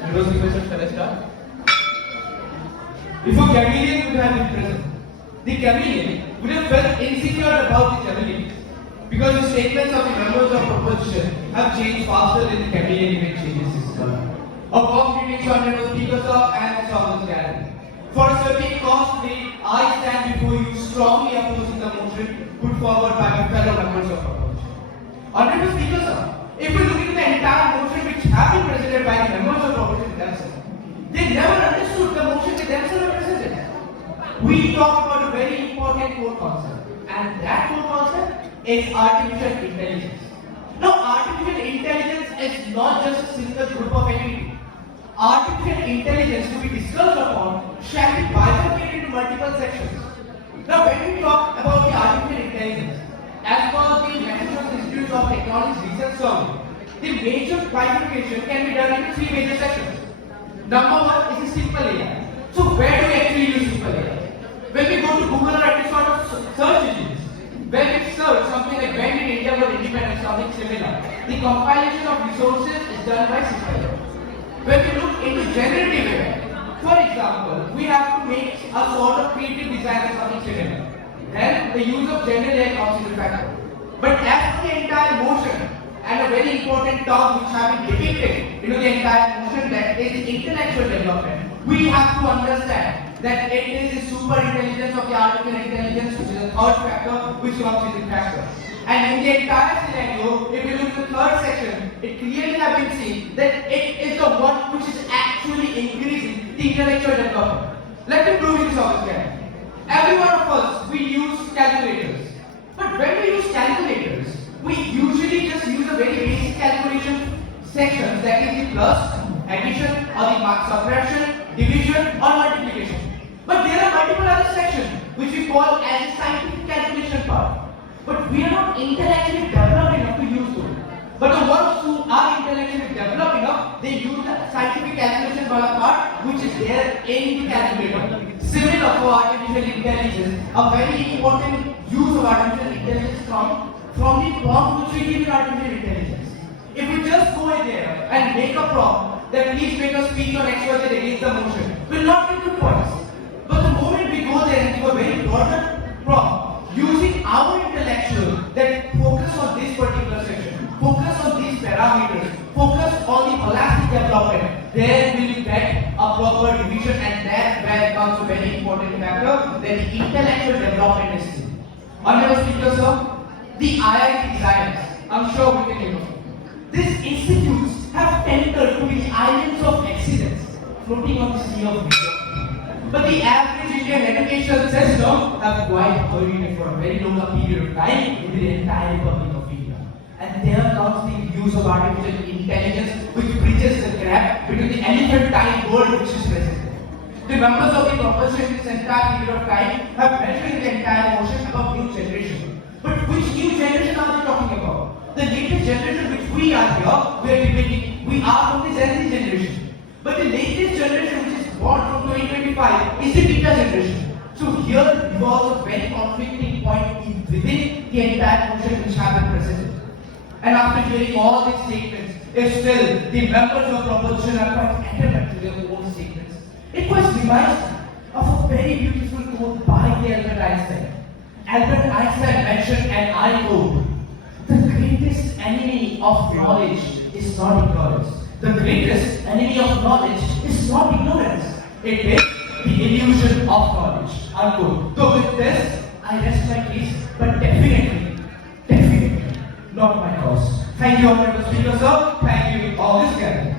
Shall I start? If a chameleon would have been present, the chameleon would have felt insecure about the chameleon because the statements of the members of proposition have changed faster than the chameleon even changes its color. A bomb between Chandra speakers of and the Sovereign's gallery. For a certain cause today, I stand before you strongly opposing the motion put forward by my fellow members of proposition. Honorable Speaker, sir, if we look at the entire motion which have been presented by the members of proposition themselves, they never understood the motion they themselves presented. We talk about a very important core concept, and that core concept is artificial intelligence. Now, artificial intelligence is not just a single group of entities. Artificial intelligence to be discussed upon shall be bifurcated into multiple sections. Now, when we talk about the artificial intelligence, as per the Massachusetts Institute of Technology Research Survey, the major bifurcation can be done into three major sections. Number one is the simple AI. So, where do we actually use simple AI? When we go to Google or any sort of search engines, when we search something like when did India was independent, something similar, the compilation of resources is done by simple AI. When we look into generative AI, for example, we have to make a sort of creative design or something similar. Then the use of generative AI comes into factor. But as for the entire motion, and a very important term which have been depicted into the entire motion, that is the intellectual development, we have to understand that it is the super intelligence of the artificial intelligence which is the third factor which comes into factor. And in the entire scenario, if you look at the third section, it clearly has been seen that it is the one which is actually increasing the intellectual development. Let me prove this on the screen. Every one of us, we use calculators. But when we use calculators, we usually just use a very basic calculation section, that is the plus, addition, or the subtraction, division, or multiplication. But there are multiple other sections which we call as a scientific calculation part. But we are not intellectually developed enough to use those. But the ones who are intellectually developed enough, they use the scientific calculation part which is there in the calculator. Similar for artificial intelligence, a very important use of artificial intelligence from the prompt which we give in artificial intelligence. If we just go in there and make a prompt that please make a speech on XYZ against the motion, will not get good points. But the moment we go there and give a very broader prompt, using our intellectual that focus on this particular section, focus on these parameters, focus on the holistic development, there will get a proper division, and that's where comes a very important factor, that the intellectual development is seen. Honorable Speaker, sir, the IIT designers, I'm sure we can know. These institutes have tended to be islands of excellence floating on the sea of wisdom. But the average Indian educational system have quite buried for a very long period of time in the entire Republic of India. And there comes the use of artificial intelligence which bridges the gap between the elephantine world which is present. The members of the proposition in this entire period of time have mentioned the entire motion about new generation. But which new generation are they talking about? The latest generation which we are here, we are debating, we are from the Gen Z generation. But the latest generation which is born from 2025 is the Beta generation. So here was a very conflicting point within the entire motion which have been presented. And after hearing all these statements, if still the members of proposition are quite adamant to their own statements, it was reminded of a very beautiful quote by the Albert Einstein. Albert Einstein mentioned, and I quote, "The greatest enemy of knowledge is not ignorance. The greatest enemy of knowledge is not ignorance. It is the illusion of knowledge." Unquote. So with this, I rest my case, but definitely not my cause. Thank you, Honorable Speaker, sir. Thank you, all this gathering.